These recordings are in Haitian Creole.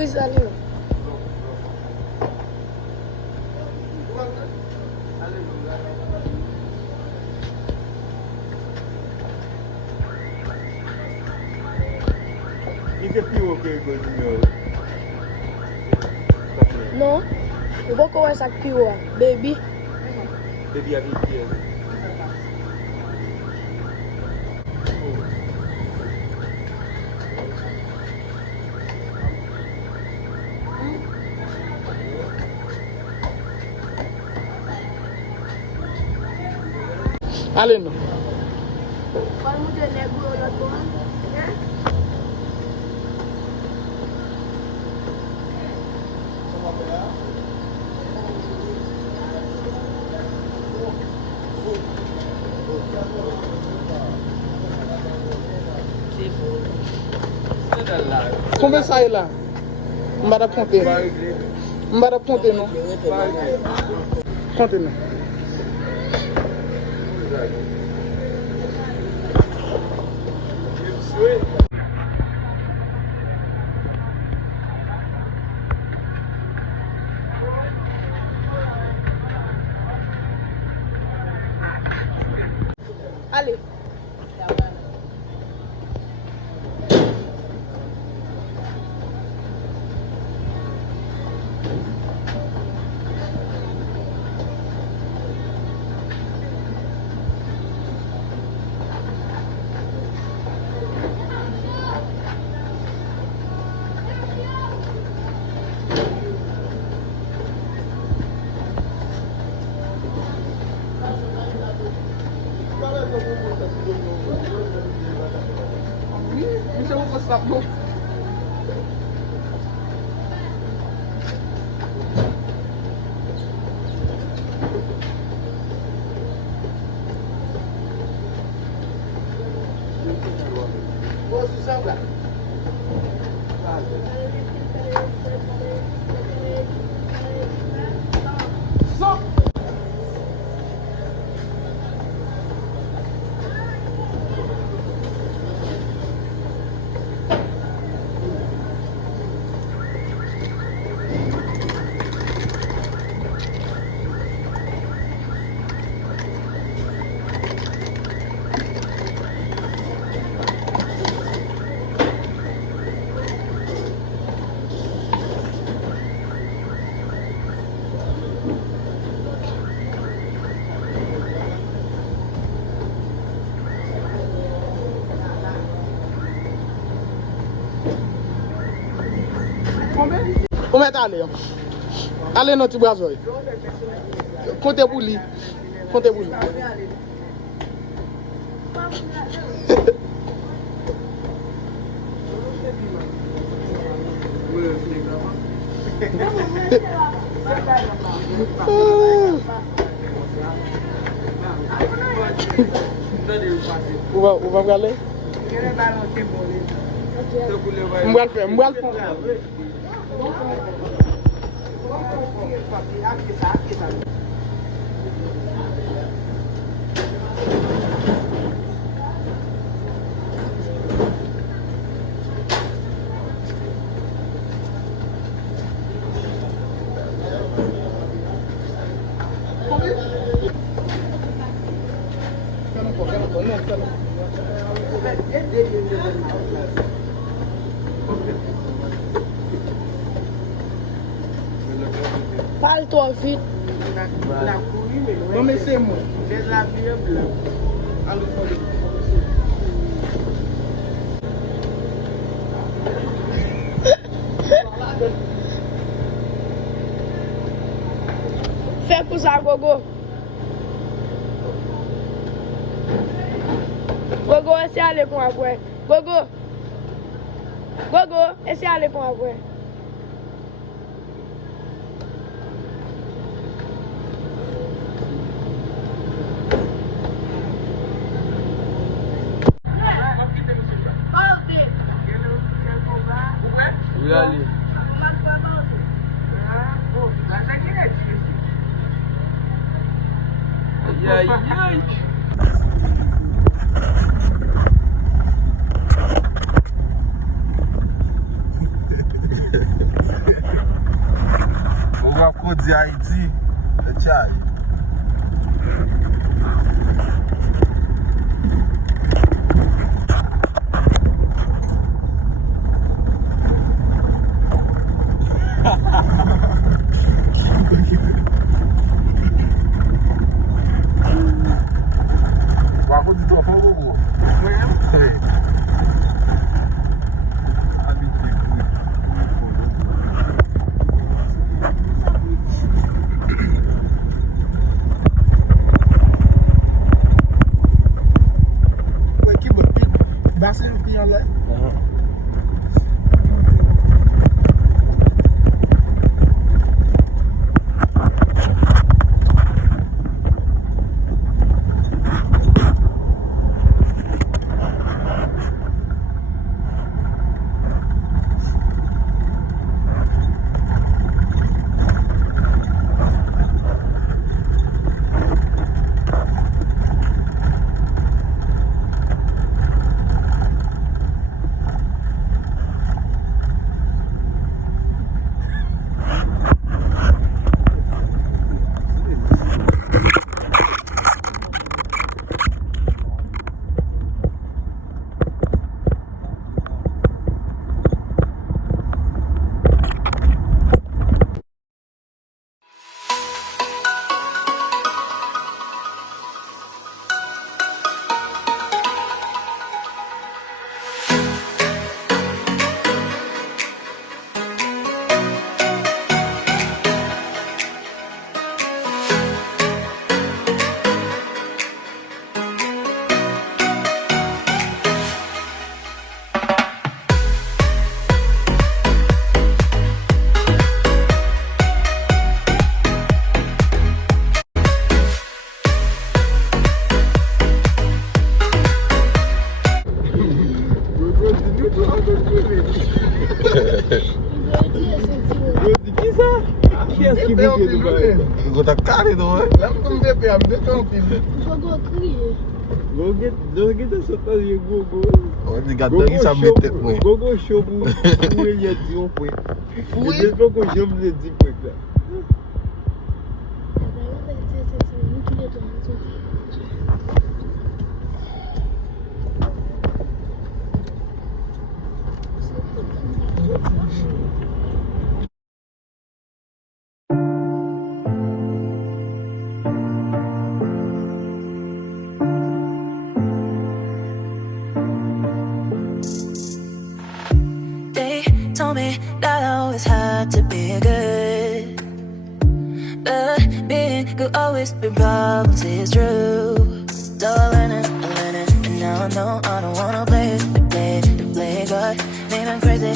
Chris allez. Il fait plus haut que le numéro. Non. Ou pas qu'on ça plus haut. Baby. Baby avec qui? Allez, non. Combien ça est là? On va compter. On va compter, non? Comptez, non. Allez. Isso eu vou postar no. Où est allé? Allez, notre brazoï. Comptez pour lui. Comptez pour lui. Où va aller? Je vais le faire. Parle-toi vite. Non, mais c'est moi. Fais pour ça, Gogo. Gogo, essaye d'aller pour après. Gogo. Gogo, essaye d'aller pour après. Oui, allez. Aïe, aïe, aïe. pour dire Haïti, le Tchad. Par contre, tu t'en fais beaucoup. Oui. Bassin le client là. Qui est-ce qui veut que nous Vous êtes carré, non? Là, comme des pères, des pères, Gogo te sauta de gogo. Regarde, ça me tête, moi. Gogo show pour il y a 10 points. Oui. Je veux que je me le dis pour là. Told me that I always had to be good, but being good always bring problems, it's true. So I learned it, and now I know I don't wanna play God. Maybe I'm crazy,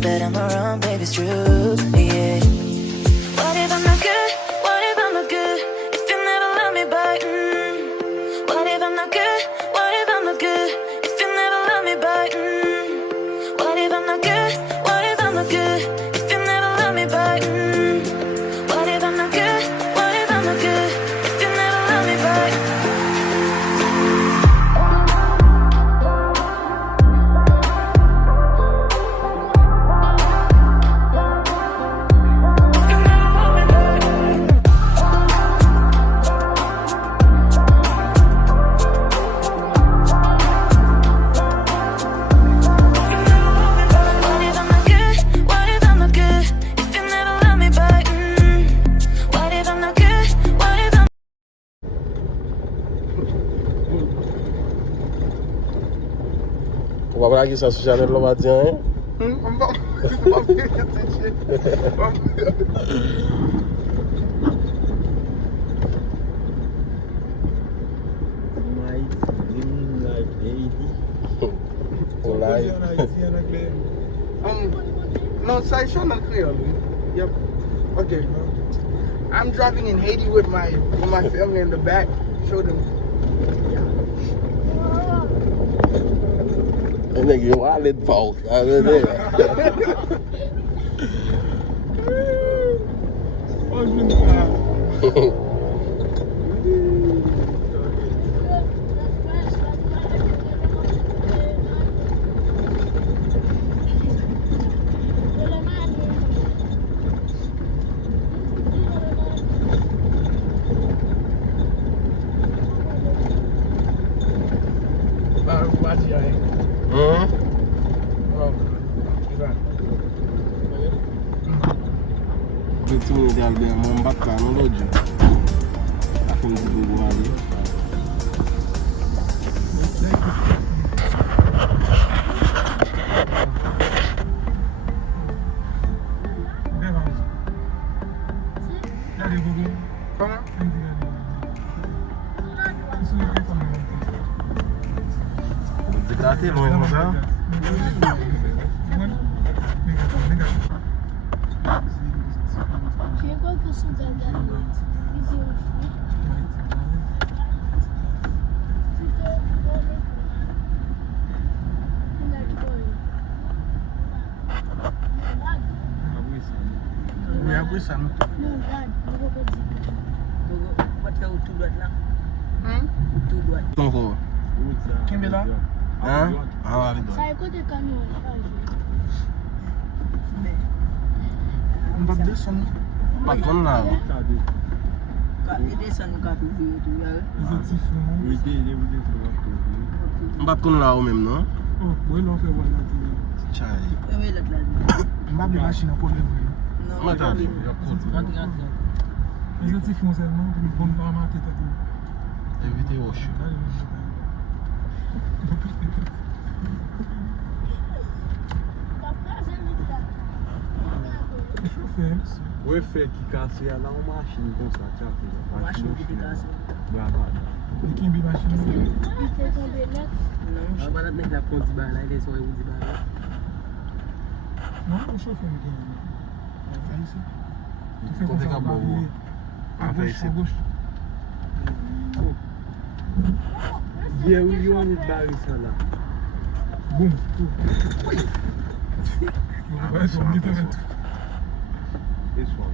but I'm not wrong, baby, it's true, yeah. What if I'm not good? What if I'm not good? If you never love me back, What if I'm not good? What if I'm not good? If you never love me back, What if I'm not good? What if I'm not good? If you never love me back, What if I'm not good? What if I'm not good? If you never love me back. On va voir qui ça sur Chanel le matin. No, so I show no clear. Yep. Okay. I'm driving in Haiti with my family in the back. Show them. And nigga, your eyelid pulse. I was there. mati ya. Hein? Oh, iba. Petit moun de albe, moun bat la nou lodje. A fin di bobo ali. Comment? Dikate loin kon sa. Tu es quoi que son dada? Vidéo Oui, après ça, nous. Non, dad, je vais pas dire. Buat kau tu buat lah. Tu buat. Ton ko. Quem vê lá? Hein? Ah, ali do. Sai côté camion, Não vai descer, não. Pat kon la. Kak dia desan kau tu tu ya. Mbat kon la ou menm nou? Chay. Kau elak lah. Não vai abrir a machine pour le bruit. No. Mbat ali. Evite osho. O efeito que caça ia lá uma machine com ça, tiens. Machin qui décasse. Bravo. T'es tombé là. Non, je balade avec la compte du bar là, il est sur le du bar là. Kote ka bo ou. A fe isi. Yeah, we want it back in là. Boum. This one,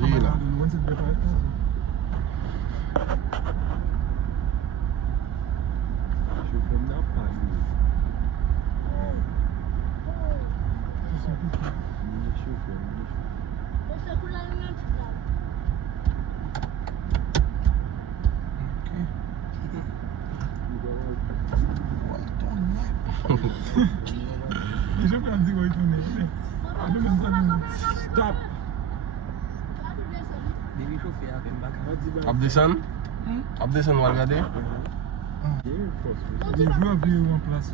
Gila. Stop. Baby chauffeur avec bac. Abdesan? Abdesan wal gade? Des joueurs viennent en place.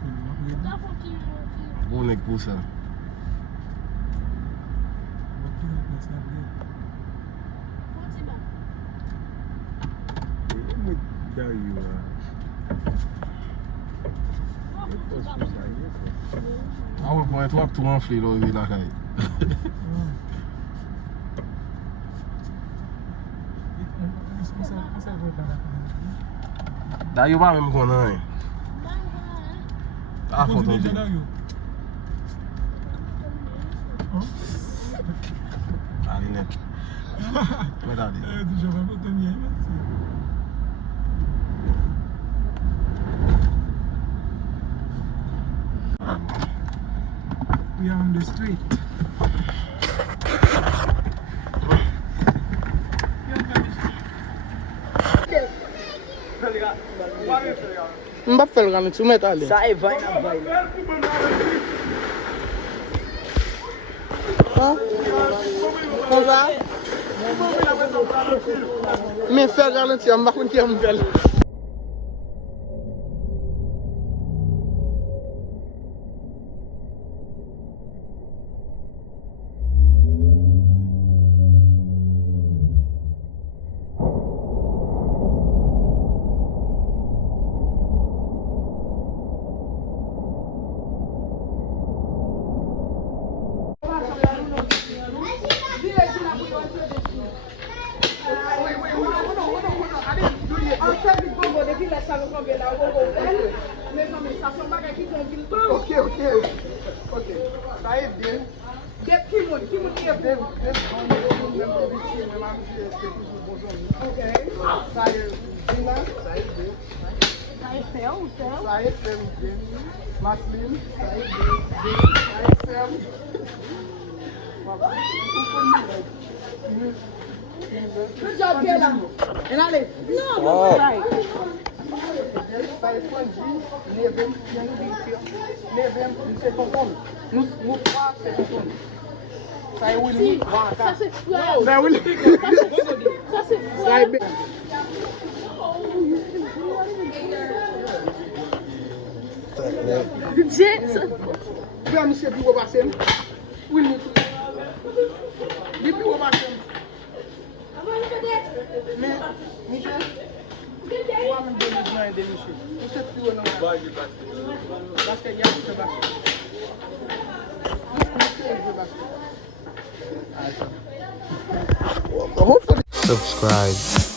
Go nek pou sa. A we pou et wap tou anfle lo yi lakay. Da yo ba menm konan e. A foton de. Ali net. Met ali. We are on the street. Não vai fazer nada, tu mete ali. Sai, vai na vai. Como vai? Me fez garantir, não vai com que eu velho. Ok. Ça est bien. Qui monte est bon. Ok. Ça est bien. Ça est bien. Ça est bien. Masseline, ça est bien. Ça est ferme. Good job, Kayla. And allez. No, Oh. right. Sai expandir, levem yang detail. Levem você contorno. No quarto você contorno. Sai o limite, vai, tá? Ça c'est flat. Sai o limite. Ça c'est Sai flat. bem. Jets. Vem, monsieur, puis on va passer. Oui, monsieur. Depuis on va passer. Mais, monsieur, moi même donner besoin de monsieur. Monsieur, puis on va passer. Parce qu'il y a tout passer. Monsieur, je vais passer. Subscribe.